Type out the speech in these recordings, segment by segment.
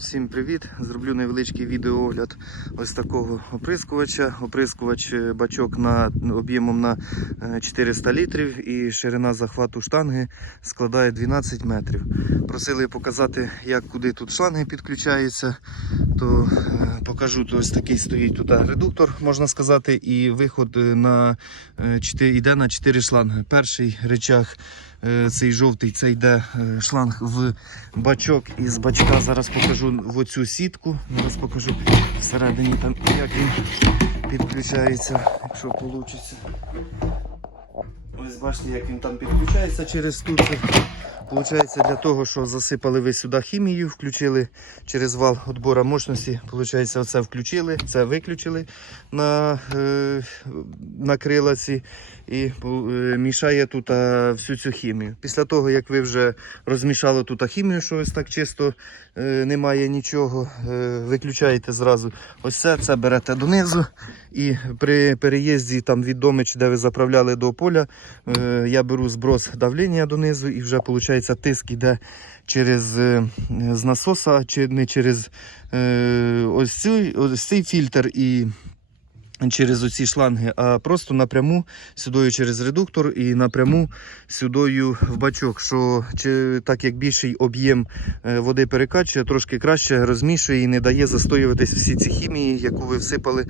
Всім привіт! Зроблю невеличкий відеоогляд ось такого оприскувача. Оприскувач е, бачок на об'ємом на е, 400 літрів і ширина захвату штанги складає 12 метрів. Просили показати, як куди тут шланги підключаються. То е, покажу то ось такий стоїть тут редуктор, можна сказати, і виход е, на е, 4, йде на 4 шланги. Перший речах е, цей жовтий, це йде е, шланг в бачок і з бачка зараз покажу в оцю сітку. Зараз покажу всередині там, як він підключається, якщо вийде. Ось бачите, як він там підключається через тут. Получається для того, що засипали ви сюди хімію, включили через вал відбору мощності. Получається, оце включили, це виключили на, е, на крилаці і е, мішає тут е, всю цю хімію. Після того, як ви вже розмішали тут хімію, що ось так чисто е, немає нічого, е, виключаєте зразу ось це, це берете донизу. І при переїзді там від домич, де ви заправляли до поля, я беру зброс давлення донизу і вже виходить тиск йде через е, з насоса, чи не через е, ось, цей, ось цей фільтр і через оці шланги, а просто напряму сюдою через редуктор і напряму сюдою в бачок. Що чи, так як більший об'єм е, води перекачує, трошки краще розмішує і не дає застоюватись всі ці хімії, яку ви всипали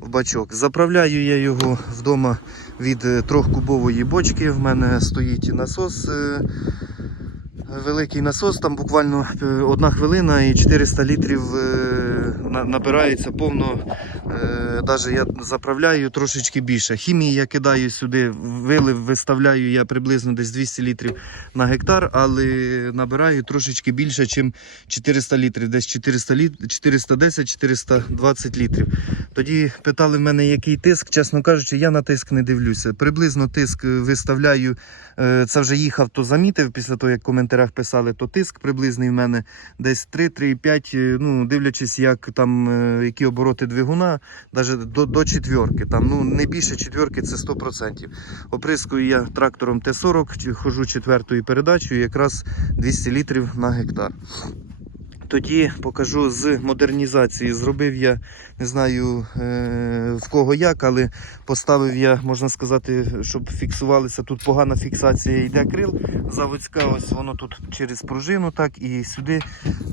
в бачок. Заправляю я його вдома від е, трьохкубової бочки. В мене стоїть насос. Е, Великий насос, там буквально е, одна хвилина і 400 літрів е, набирається повно. Навіть я заправляю трошечки більше. Хімії я кидаю сюди, вилив, виставляю я приблизно десь 200 літрів на гектар, але набираю трошечки більше, ніж 400 літрів, десь 410-420 літрів. Тоді питали в мене, який тиск. Чесно кажучи, я на тиск не дивлюся. Приблизно тиск е, виставляю. е, Це вже їхав, то замітив після того, як в коментарях писали, то тиск приблизний в мене десь 3-3,5, е, ну, дивлячись, як там, е, які обороти двигуна, навіть до, до четверки. Там, ну, не більше четверки, це 100%. Оприскую я трактором Т-40, хожу четвертою передачею, якраз 200 літрів на гектар. Тоді покажу з модернізації. Зробив я, не знаю е, в кого як, але поставив я, можна сказати, щоб фіксувалися. Тут погана фіксація йде крил. Заводська, ось воно тут через пружину, так, і сюди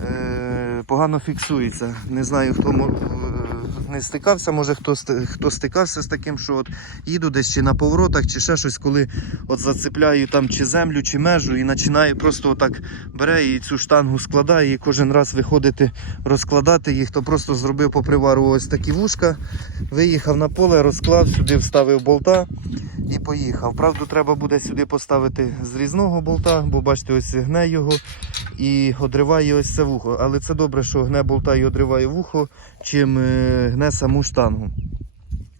е, погано фіксується. Не знаю, хто не стикався, може хто, хто стикався з таким, що от їду десь чи на поворотах, чи ще щось, коли от зацепляю там чи землю, чи межу, і починаю просто отак бере і цю штангу складає, і кожен раз виходити розкладати їх, то просто зробив по привару ось такі вушка, виїхав на поле, розклав, сюди вставив болта і поїхав. Правда, треба буде сюди поставити зрізного болта, бо бачите, ось гне його і одриває ось це вухо. Але це добре, що гне болта і одриває вухо, чим е, гне саму штангу.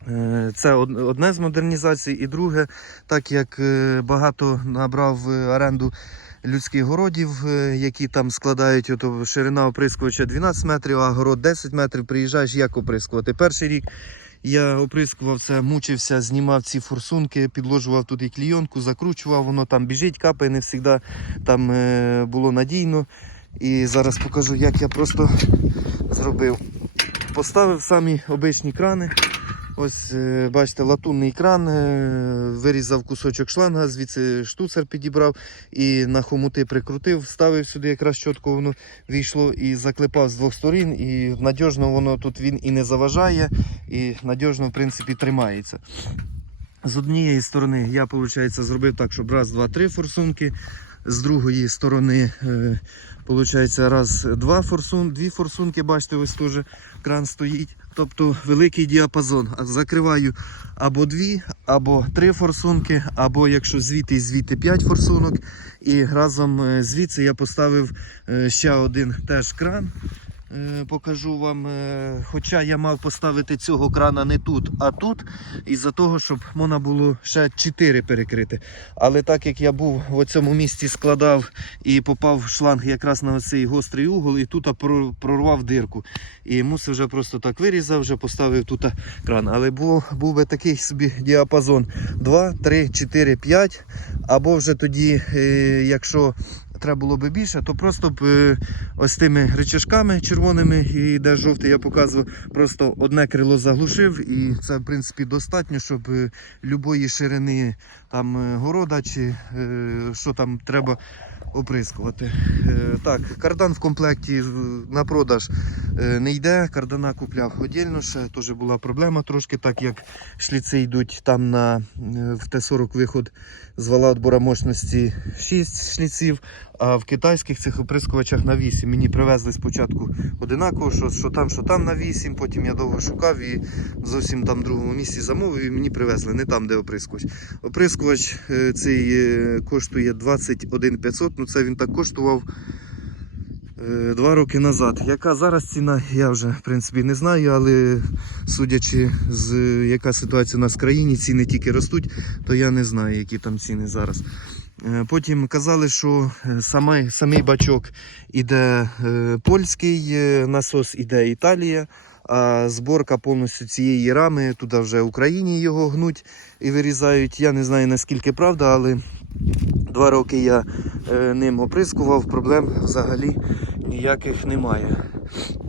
Е, Це одне з модернізацій, і друге, так як е, багато набрав оренду людських городів, е, які там складають ото ширина оприскувача 12 метрів, а город 10 метрів. Приїжджаєш, як оприскувати. Перший рік я оприскував це, мучився, знімав ці форсунки, підложував тут і клійонку, закручував, воно там біжить, капає, не завжди там е, було надійно. І зараз покажу, як я просто зробив. Поставив самі обичні крани. Ось, е, бачите, латунний кран, е, вирізав кусочок шланга, звідси штуцер підібрав і на хомути прикрутив, ставив сюди, якраз чітко воно війшло і заклепав з двох сторін. І надіжно воно тут він і не заважає, і надіжно, в принципі, тримається. З однієї сторони я, виходить, зробив так, щоб раз, два, три форсунки. З другої сторони, е, виходить, раз, два форсун, дві форсунки, бачите, ось теж кран стоїть. Тобто великий діапазон. Закриваю або дві, або три форсунки, або якщо звідти звідти п'ять форсунок. І разом е, звідси я поставив е, ще один теж кран. Е, Покажу вам, е, хоча я мав поставити цього крана не тут, а тут, із-за того, щоб можна було ще 4 перекрити. Але так як я був в цьому місці складав і попав шланг якраз на цей гострий угол, і тут прорвав дирку. І мусив вже просто так вирізав, вже поставив тут кран. Але був, був би такий собі діапазон 2, 3, 4, 5. Або вже тоді, е, якщо треба було би більше, то просто б е, ось тими речашками червоними, і де жовтий я показував, просто одне крило заглушив, і це в принципі достатньо, щоб е, любої ширини там е, города чи що там треба оприскувати. Е, Так, кардан в комплекті на продаж е, не йде. Кардана купляв отдільно ще. Теж була проблема трошки, так як шліци йдуть там на е, в Т-40 виход з вала отбора мощності 6 шліців, а в китайських цих оприскувачах на 8. Мені привезли спочатку одинаково, що, що там, що там на 8, потім я довго шукав і зовсім там в другому місці замовив і мені привезли, не там, де оприскувач. Оприскувач цей коштує 21 500, ну це він так коштував е, два роки назад. Яка зараз ціна, я вже в принципі не знаю, але судячи з яка ситуація у нас в країні, ціни тільки ростуть, то я не знаю, які там ціни зараз. Е, Потім казали, що е, самий, самий бачок іде е, польський, насос іде Італія, а зборка повністю цієї рами, туди вже Україні його гнуть і вирізають. Я не знаю наскільки правда, але два роки я е, ним оприскував, проблем взагалі ніяких немає.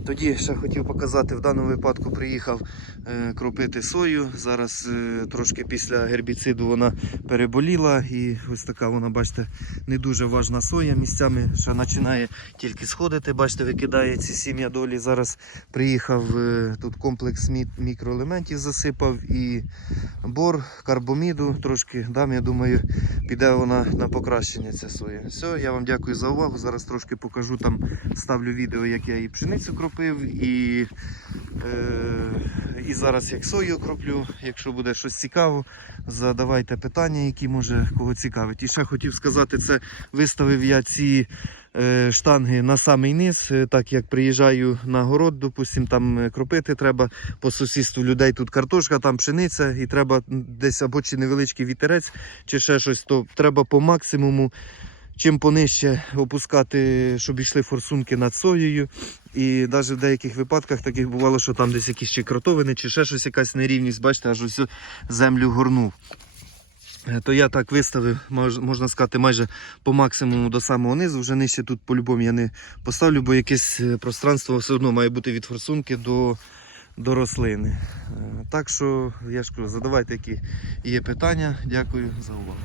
Тоді ще хотів показати, в даному випадку приїхав е, кропити сою. Зараз е, трошки після гербіциду вона переболіла і ось така вона, бачите, не дуже важна соя. Місцями ще починає тільки сходити. Бачите, викидає ці сім'я долі. Зараз приїхав е, тут комплекс мікроелементів засипав і бор, карбоміду трошки дам. Я думаю, піде вона на покращення ця соя. Все, я вам дякую за увагу. Зараз трошки покажу там, ставлю відео, як я і пшеницю кропив, і, е, і зараз як сою кроплю. Якщо буде щось цікаво, задавайте питання, які може кого цікавить. І ще хотів сказати, це виставив я ці. е, Штанги на самий низ, Е, так як приїжджаю на город, допустим, там е, кропити треба по сусідству людей тут картошка, там пшениця, і треба десь або чи невеличкий вітерець, чи ще щось, то треба по максимуму чим понижче опускати, щоб йшли форсунки над соєю. І навіть в деяких випадках таких бувало, що там десь якісь ще кротовини, чи ще щось, якась нерівність, бачите, аж ось землю горнув. Е, То я так виставив, можна сказати, майже по максимуму до самого низу. Вже нижче тут по-любому я не поставлю, бо якесь е, пространство все одно має бути від форсунки до, до рослини. Е, Так що я ж кажу, задавайте, які є питання. Дякую за увагу.